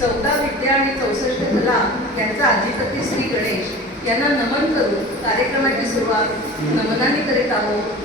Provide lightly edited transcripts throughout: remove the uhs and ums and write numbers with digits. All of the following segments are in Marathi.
14 विद्या आणि 64 कला यांचा अधिपती श्री गणेश यांना नमन करून कार्यक्रमाची सुरुवात नमनाने करीत आहोत.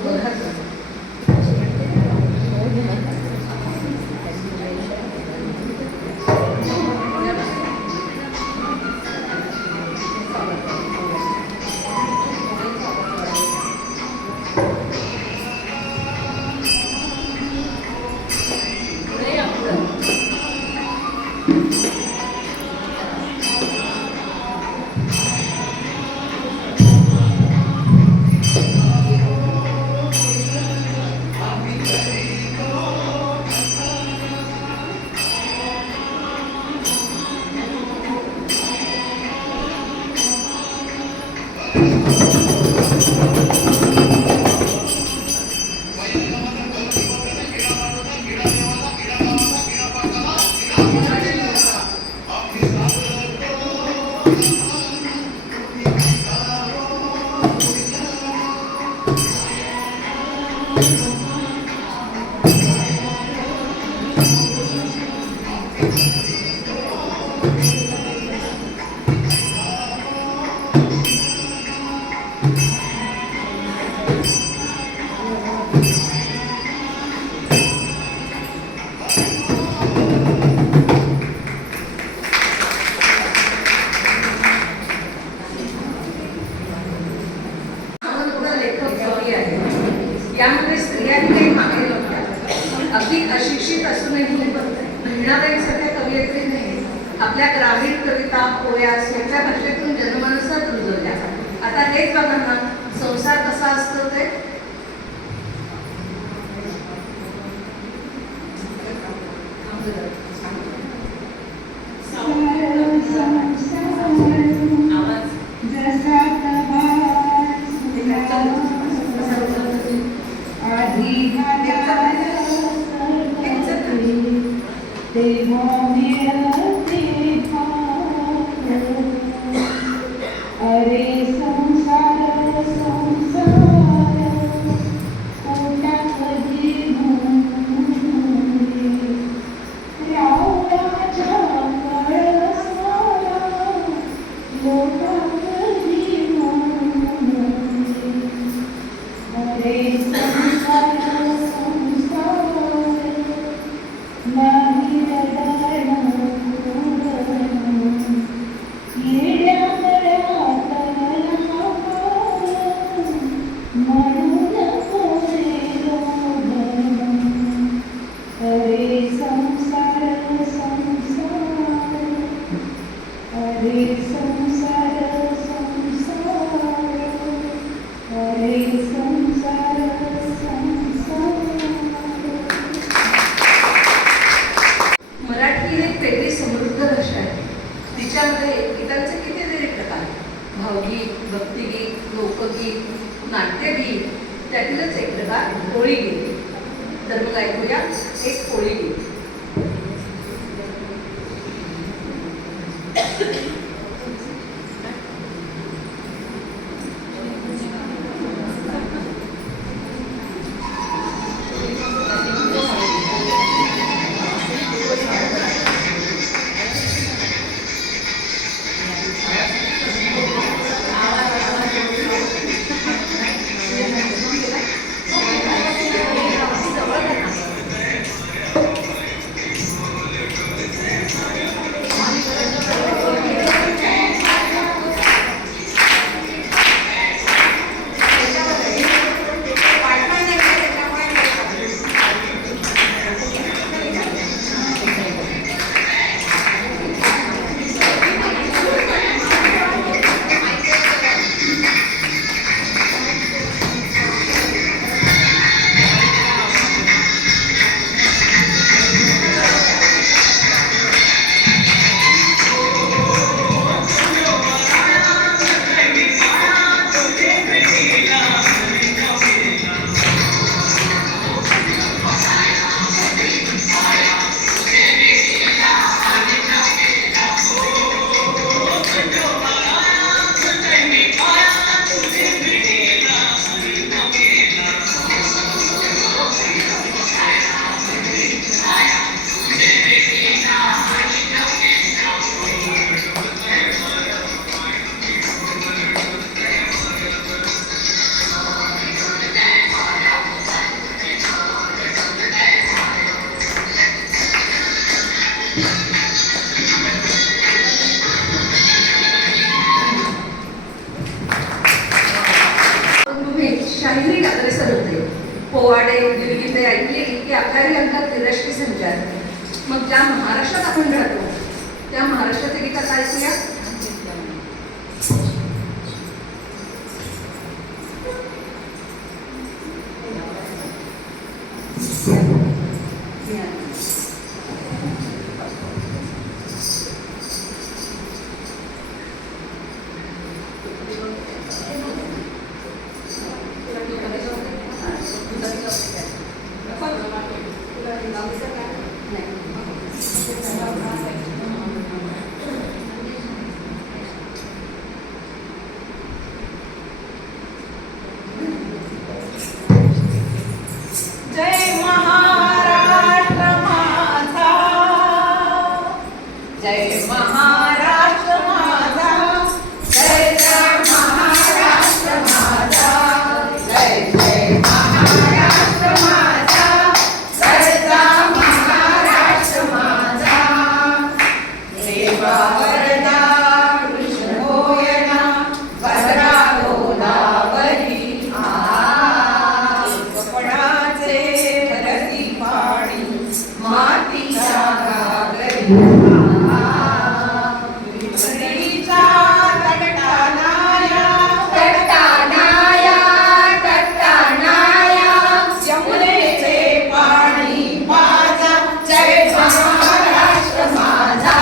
यामध्ये स्त्रियांनी काही मागे नव्हत्या. अगदी अशिक्षित असूनही महिनाबाईसारख्या कवयित्रीने आपल्या ग्रामीण कविता पोया सोप्या भाषेतून जनमानसात रुजवल्या. आता हेच बघा ना, संसार कसा असतो ते. मराठी एक वेगळी समृद्ध भाषा आहे. तिच्यामध्ये गीतांचे कितीतरी प्रकार, भावगीत, भक्तिगीत, लोकगीत, नाट्यगीत, त्यातीलच एक प्रकार होळी गीत. तर मग ऐकूया एक होळी गीत. संचार. मग ज्या महाराष्ट्रात आपण राहतो त्या महाराष्ट्राचे गीत आता ऐकूया. जय महाराष्ट्र माझा, जय महाराष्ट्र माझा, जय जय महाराष्ट्र माझा, जय जय महाराष्ट्र माझा, जय जय महाराष्ट्र माझा. देवा वरदा कृष्ण होयना भद्रा गोदावरी कपडाचे भरती पाणी मातीच्या घागरी. नदीच्या तटानाया तटानाया तटानाया यमुनेचे पाणी माझा. जय महाराष्ट्र माझा,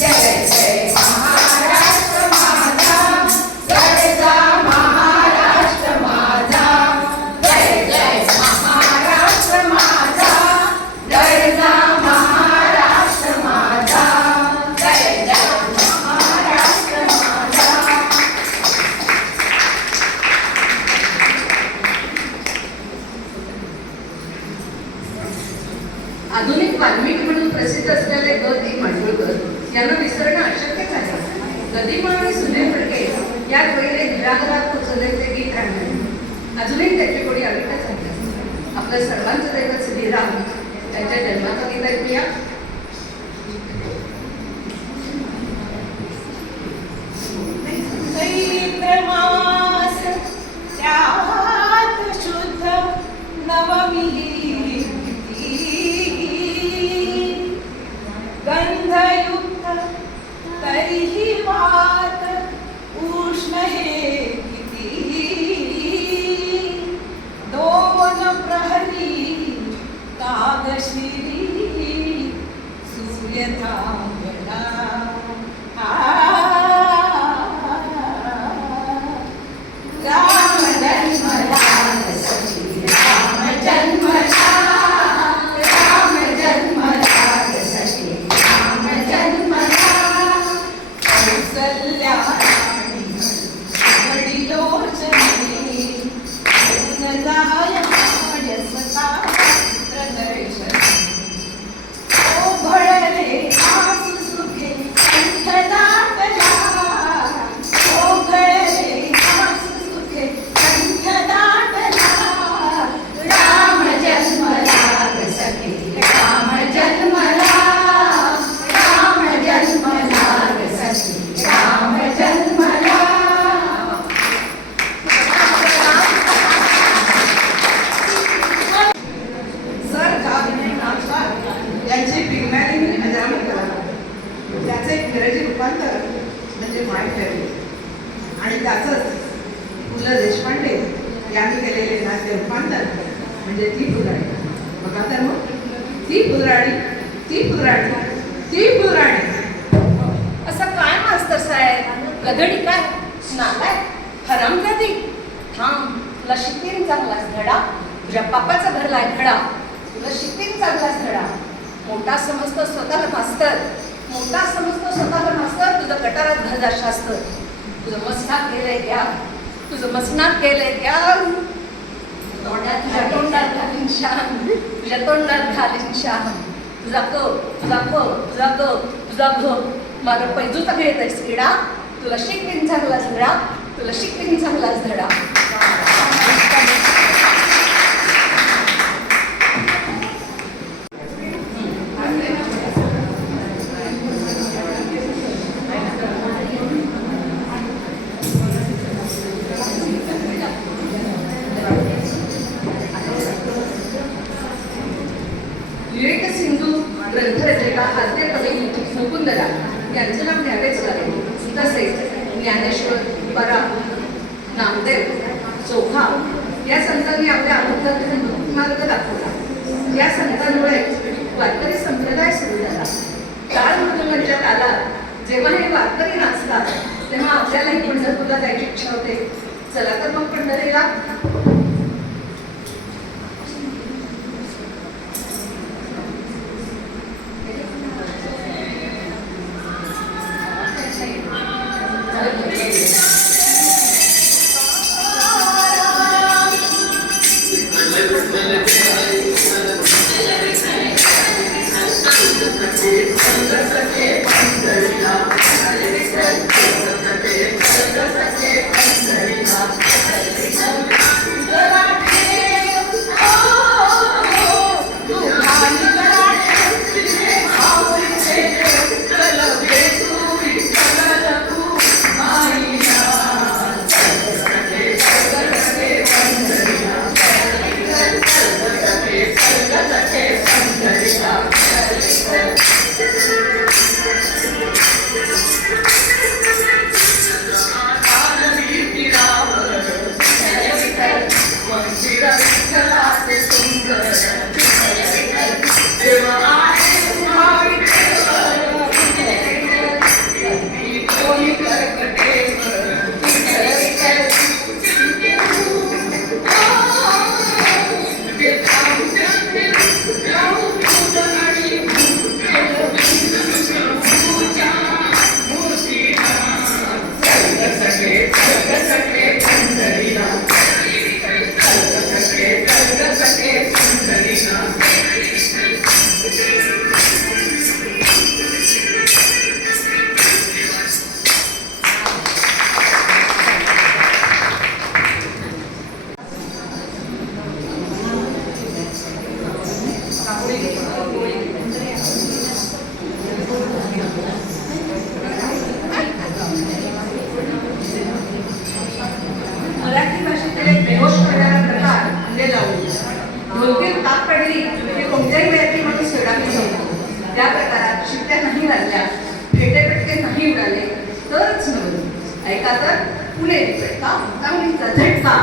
जय जय महाराष्ट्र माझा, जय जय महाराष्ट्र माझा, जय जय महाराष्ट्र माझा, जय जय महाराष्ट्र माझा, जय जय महाराष्ट्र माझा. आधुनिक वाल्मिकी म्हणून प्रसिद्ध असलेले ग दी माडगूळकर यांना विसरणं अशक्यच आहे. गदिमा आणि सुनील फडके या पहिले घराघरात पोचवले ते गीत राहणार अजूनही त्याची कोणी अविटच आहे. आपल्या सर्वांचं दैवत श्रीराम त्यांच्या जन्माचं गीत ऐकूया. चैत्र मास त्यात शुद्ध नवमी गंधयुक्त तरीही वात उष्ण हे किती. दोन प्रहरी कागशिरी सूर्य थांबला. राम जन्मला सखी राम जन्मला, राम जन्मला सखी राम जन्मला. कौसल्या राणी वडिलोचने न जाय मायसता प्रदर्शन. ओघळले आसु सुखे कंठ दाटला, ओघळले आसु सुखे कंठ दाटला. राम जन्मला सखी राम जन्मला, राम जन्मला सखी राम जन्मला. सर जागने नाचवार यांची पिंगळाने अजरामर करा. त्याचं एक इंग्रजी रूपांतर म्हणजे माय फेअरली आणि त्याचंच पु ल देशपांडे यांनी केलेले नाट्य रूपांतर म्हणजे ती फुलराणी. बघा तर मग ती फुलराणी, ती फुलराणी, ती फुलराणी. असं काय मास्तर साहेब गधडी काय नालाय हरामजादी. थांब तुला शिकवीन चांगलाच धडा. तुझ्या बापाचा भरलाय धडा, तुला शिकवीन चांगलाच धडा. मोठा समजतो स्वतःला मास्तर, मोठा समजतो स्वतःला मास्तर. तुझं गटारात घालदा शास्त्र, तुझं मसनात गेलंय त्या, तुझं मसनात गेलंय त्या. तुझ्या तोंडात घालीन शान, तुझ्या तोंडात घालीन शान. तुझा क तुझा क तुझा ग तुझा घ माझं पैजूचा घेत किडा. तुला शिकवीन चांगलाच धडा, तुला शिकवीन चांगलाच धडा. विवेकसिंह ग्रंथरचयिता आद्य कवी मुकुंदरा यांचं नाव घ्यावेच लागेल. तसेच ज्ञानेश्वर, पराग, नामदेव, चोखा या संतांनी आपल्या अनुभवातून मार्ग दाखवला. या संतांमुळे वारकरी संप्रदाय सुरू झाला. टाळ मृदुंगाच्या तालात जेव्हा हे वारकरी नाचतात तेव्हा आपल्यालाही पंढरपूरला जायची इच्छा होते. चला तर मग पंढरीला. मराठी भाषेतील एक बेहोश करणारा प्रकार म्हणजे लावणी. ढोलकीत ताक पडली की कोणत्याही वेळी माणूस सडाकली जातो. त्या प्रकारात शिट्ट्या नाही वाजल्या, फेटेपटके नाही उडाले तरच नवल. ऐका तर पुणे पेटका चांगलीचा झटका.